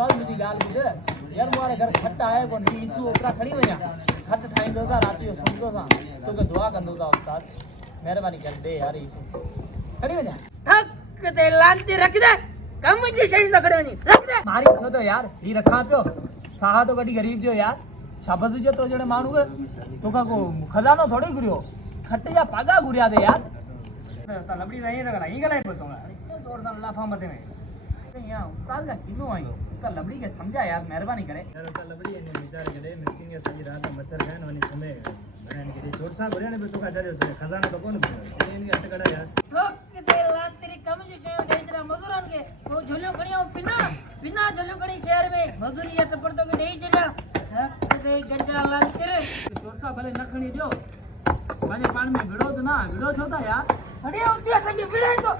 उस्ताद मुझी गाल बुझे यार मोरे घर खट आए को नी ईसु ओकरा खड़ी वया खट ठाइंदो सा राती जो सुनदो सा तो के दुआ कंदो सा उस्ताद मेहरबानी कर दे यार ईसु खड़ी वया थक ते लांती रख दे कम जी सही न खड़े वनी रख दे मारी छो तो यार ही रखा पियो साहा तो कडी गरीब जो यार शब्द जो तो जड़े मानू के तो का को खजानो थोड़ी गुरियो खट या पागा गुरिया दे यार ता लबड़ी नहीं रखना ही गलाई पतो तोड़ दा लाफा मते में यहाँ उस्ताद का किनो आई का लबड़ी के समझा यार मेहरबानी करे यार का लबड़ी ने बेचारे के मिस्किन के सही रात में मच्छर खाए वाली समय बनाने के लिए छोड़ सा गुरिया ने भी तो का चले तो खजाना तो कौन ये नहीं अटकड़ा यार थक ते लांती कम जी छयो देजरा मजूरन के वो झोलियो गणियो बिना बिना झोलियो गणी शहर में मजूरी या चपड़ तो के नहीं चला थक ते गंजा लांती छोड़ सा भले नखणी दियो माने पान में भिड़ो तो ना भिड़ो छोता यार अरे उतिया सगी बिड़ाई तो